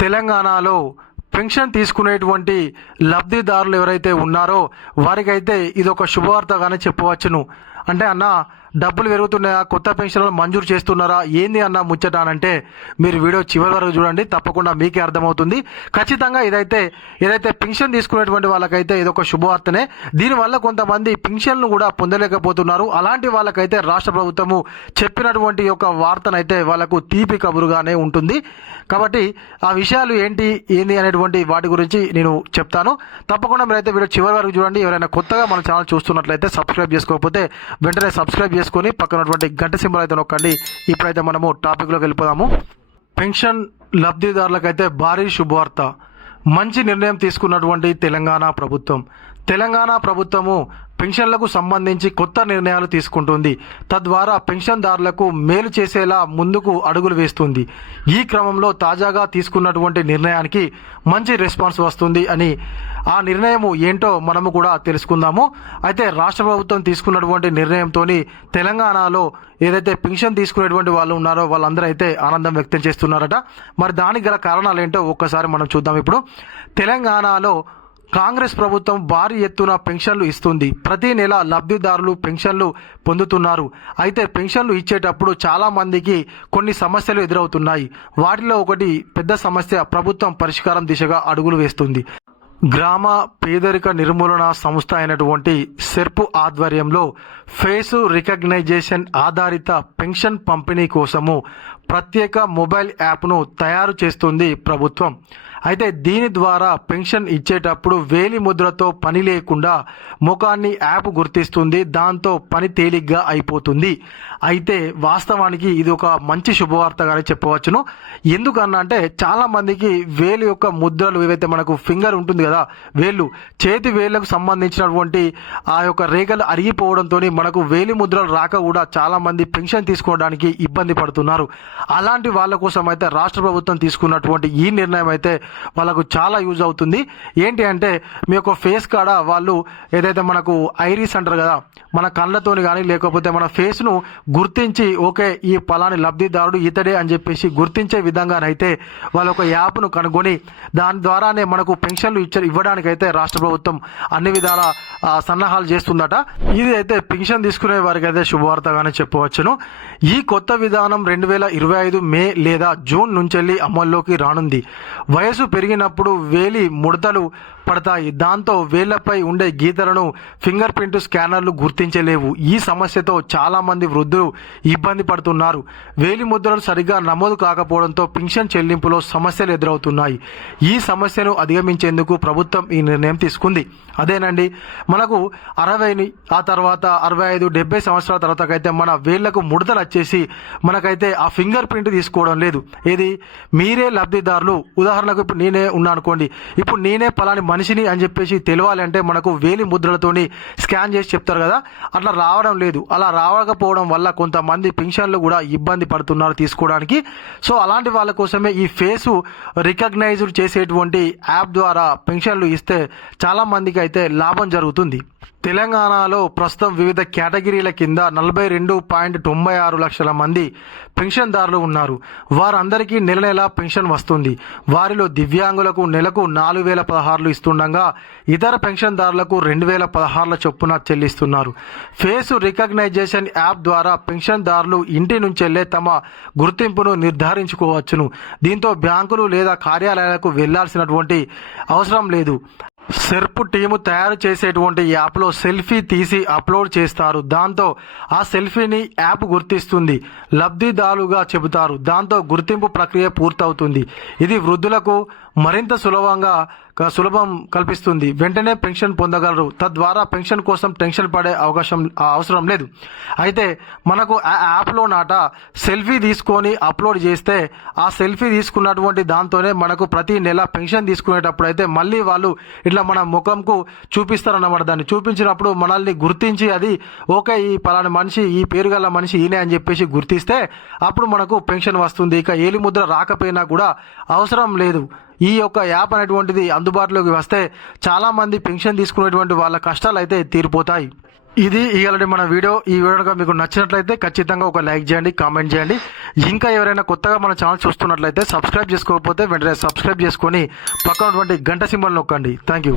తెలంగాణలో పెన్షన్ తీసుకునేటువంటి లబ్ధిదారులు ఎవరైతే ఉన్నారో వారికైతే ఇది ఒక శుభవార్తగానే చెప్పవచ్చును. అంటే అన్న డబ్బులు పెరుగుతున్నాయా? కొత్త పెన్షన్లు మంజూరు చేస్తున్నారా? ఏంది అన్న ముచ్చట అని అంటే మీరు వీడియో చివరి వరకు చూడండి తప్పకుండా మీకే అర్థమవుతుంది. ఖచ్చితంగా ఇదైతే ఏదైతే పెన్షన్ తీసుకునేటువంటి వాళ్ళకైతే ఇది ఒక శుభవార్తనే. దీనివల్ల కొంతమంది పెన్షన్లు కూడా పొందలేకపోతున్నారు. అలాంటి వాళ్ళకైతే రాష్ట్ర ప్రభుత్వము చెప్పినటువంటి యొక్క వార్తనైతే వాళ్ళకు తీపి కబురుగానే ఉంటుంది. కాబట్టి ఆ విషయాలు ఏంటి ఏంది అనేటువంటి వాటి గురించి నేను చెప్తాను. తప్పకుండా మీరైతే వీడియో చివరి వరకు చూడండి. ఎవరైనా కొత్తగా మన ఛానల్ చూస్తున్నట్లయితే సబ్స్క్రైబ్ చేసుకోకపోతే వెంటనే సబ్స్క్రైబ్ చేసుకొని పక్కనటువంటి గంట సింబల్ అయితే నొక్కండి. ఇప్పుడైతే మనము టాపిక్లోకి వెళ్ళిపోదాము. పెన్షన్ లబ్ధిదారులకైతే భారీ శుభవార్త. మంచి నిర్ణయం తీసుకున్నటువంటి తెలంగాణ ప్రభుత్వం. తెలంగాణ ప్రభుత్వము పెన్షన్లకు సంబంధించి కొత్త నిర్ణయాలు తీసుకుంటుంది. తద్వారా పెన్షన్దారులకు మేలు చేసేలా ముందుకు అడుగులు వేస్తుంది. ఈ క్రమంలో తాజాగా తీసుకున్నటువంటి నిర్ణయానికి మంచి రెస్పాన్స్ వస్తుంది అని ఆ నిర్ణయం ఏంటో మనము కూడా తెలుసుకుందాము. అయితే రాష్ట్ర ప్రభుత్వం తీసుకున్నటువంటి నిర్ణయంతో తెలంగాణలో ఏదైతే పెన్షన్ తీసుకునేటువంటి వాళ్ళు ఉన్నారో వాళ్ళందరూ అయితే ఆనందం వ్యక్తం చేస్తున్నారట. మరి దానికి గల కారణాలు ఏంటో ఒక్కసారి మనం చూద్దాం ఇప్పుడు. తెలంగాణలో కాంగ్రెస్ ప్రభుత్వం భారీ ఎత్తున పెన్షన్లు ఇస్తుంది. ప్రతి నెల లబ్ధిదారులు పెన్షన్లు పొందుతున్నారు. అయితే పెన్షన్లు ఇచ్చేటప్పుడు చాలామందికి కొన్ని సమస్యలు ఎదురవుతున్నాయి. వాటిలో ఒకటి పెద్ద సమస్య ప్రభుత్వం పరిష్కారం దిశగా అడుగులు వేస్తుంది. గ్రామ పేదరిక నిర్మూలన సంస్థ అయినటువంటి సెర్పు ఆధ్వర్యంలో ఫేసు రికగ్నైజేషన్ ఆధారిత పెన్షన్ పంపిణీ కోసము ప్రత్యేక మొబైల్ యాప్ను తయారు చేస్తుంది ప్రభుత్వం. అయితే దీని ద్వారా పెన్షన్ ఇచ్చేటప్పుడు వేలి ముద్రతో పని లేకుండా ముఖాన్ని యాప్ గుర్తిస్తుంది దాంతో పని తేలిగ్గా అయిపోతుంది. అయితే వాస్తవానికి ఇది ఒక మంచి శుభవార్తగానే చెప్పవచ్చును. ఎందుకన్నా అంటే చాలా మందికి వేలు యొక్క ముద్రలు ఏవైతే మనకు ఫింగర్ ఉంటుంది కదా వేళ్ళు చేతి వేళ్ళకు సంబంధించినటువంటి ఆ యొక్క రేఖలు అరిగిపోవడంతో మనకు వేలి ముద్రలు రాక కూడా చాలా మంది పెన్షన్ తీసుకోవడానికి ఇబ్బంది పడుతున్నారు. అలాంటి వాళ్ళ కోసం అయితే రాష్ట్ర ప్రభుత్వం తీసుకున్నటువంటి ఈ నిర్ణయం అయితే వాళ్ళకు చాలా యూజ్ అవుతుంది. ఏంటి అంటే మీ యొక్క ఫేస్ కాడ వాళ్ళు ఏదైతే మనకు ఐరీస్ అంటారు కదా మన కళ్ళతోని కానీ లేకపోతే మన ఫేస్ను గుర్తించి ఓకే ఈ పలాని లబ్ధిదారుడు ఇతడే అని చెప్పేసి గుర్తించే విధంగానైతే వాళ్ళ ఒక యాప్ను కనుగొని దాని ద్వారానే మనకు పెన్షన్లు ఇచ్చ ఇవ్వడానికైతే రాష్ట్ర ప్రభుత్వం అన్ని విధాల సన్నాహాలు చేస్తుందట. ఇది అయితే పెన్షన్ తీసుకునే వారికి అయితే శుభవార్తగానే చెప్పవచ్చును. ఈ కొత్త విధానం రెండు వేల ఇరవై ఐదు మే లేదా జూన్ నుంచి అమల్లోకి రానుంది. వయసు పెరిగినప్పుడు వేలి ముడతలు పడతాయి. దాంతో వేళ్ళపై ఉండే గీతలను ఫింగర్ ప్రింట్ స్కానర్లు గుర్తించలేవు. ఈ సమస్యతో చాలా మంది వృద్ధులు ఇబ్బంది పడుతున్నారు. వేలి ముద్రలు సరిగా నమోదు కాకపోవడంతో పెన్షన్ చెల్లింపులో సమస్యలు ఎదురవుతున్నాయి. ఈ సమస్యను అధిగమించేందుకు ప్రభుత్వం ఈ నిర్ణయం తీసుకుంది. అదేనండి మనకు అరవై ఆ తర్వాత అరవై ఐదు డెబ్బై సంవత్సరాల తర్వాత అయితే మన వేళ్ళకు ముడతలు వచ్చేసి మనకైతే ఆ ఫింగర్ ప్రింట్ తీసుకోవడం లేదు. ఏది? మీరే లబ్ధిదారులు. ఉదాహరణకు ఇప్పుడు నేనే ఉన్నా అనుకోండి. ఇప్పుడు నేనే పలాని మనిషిని అని చెప్పేసి తెలియాలి అంటే మనకు వేలి ముద్రలతోని స్కాన్ చేసి చెప్తారు కదా. అట్లా రావడం లేదు. అలా రావకపోవడం వల్ల కొంతమంది పెన్షన్లు కూడా ఇబ్బంది పడుతున్నారు తీసుకోవడానికి. సో అలాంటి వాళ్ళ కోసమే ఈ ఫేసు రికగ్నైజ్డ్ చేసేటువంటి యాప్ ద్వారా పెన్షన్లు ఇస్తే చాలా మందికి అయితే లాభం జరుగుతుంది తెలంగాణలో ప్రస్తుతం వివిధ కేటగిరీల కింద నలభై రెండు పాయింట్ తొంభై ఆరు లక్షల మంది పెన్షన్దారులు ఉన్నారు. వారందరికీ నెల నెల పెన్షన్ వస్తుంది. వారిలో దివ్యాంగులకు నెలకు నాలుగు వేల పదహారులు ఇస్తుండగా ఇతర పెన్షన్దారులకు రెండు వేల పదహారుల చొప్పున చెల్లిస్తున్నారు. ఫేస్ రికగ్నైజేషన్ యాప్ ద్వారా పెన్షన్దారులు ఇంటి నుంచెల్లే తమ గుర్తింపును నిర్ధారించుకోవచ్చును. దీంతో బ్యాంకులు లేదా కార్యాలయాలకు వెళ్ళాల్సినటువంటి అవసరం లేదు. సెర్ప్ టీము తయారు చేసేటువంటి యాప్లో సెల్ఫీ తీసి అప్లోడ్ చేస్తారు. దాంతో ఆ సెల్ఫీని యాప్ గుర్తిస్తుంది. లబ్ధిదారుగా చెబుతారు. దాంతో గుర్తింపు ప్రక్రియ పూర్తవుతుంది. ఇది వృద్ధులకు మరింత సులభంగా సులభం కల్పిస్తుంది. వెంటనే పెన్షన్ పొందగలరు. తద్వారా పెన్షన్ కోసం టెన్షన్ పడే అవకాశం అవసరం లేదు. అయితే మనకు ఆ యాప్లో నాట సెల్ఫీ తీసుకొని అప్లోడ్ చేస్తే ఆ సెల్ఫీ తీసుకున్నటువంటి దాంతోనే మనకు ప్రతి నెల పెన్షన్ తీసుకునేటప్పుడు అయితే మళ్ళీ వాళ్ళు ఇట్లా మన ముఖంకు చూపిస్తారన్నమాట. దాన్ని చూపించినప్పుడు మనల్ని గుర్తించి అది ఓకే ఈ పలానా మనిషి ఈ పేరు గల మనిషి ఈయనే అని చెప్పేసి గుర్తిస్తే అప్పుడు మనకు పెన్షన్ వస్తుంది. ఇక ఏలి ముద్ర రాకపోయినా కూడా అవసరం లేదు. ఈ యొక్క యాప్ అనేటువంటిది అందుబాటులోకి వస్తే చాలా మంది పెన్షన్ తీసుకునేటువంటి వాళ్ళ కష్టాలు అయితే తీరిపోతాయి. ఇది ఇవాళ మన వీడియో. ఈ వీడియో మీకు నచ్చినట్లయితే ఖచ్చితంగా ఒక లైక్ చేయండి కామెంట్ చేయండి. ఇంకా ఎవరైనా కొత్తగా మన ఛానల్ చూస్తున్నట్లయితే సబ్స్క్రైబ్ చేసుకోకపోతే వెంటనే సబ్స్క్రైబ్ చేసుకొని పక్కనటువంటి గంట సింబల్ నొక్కండి. Thank you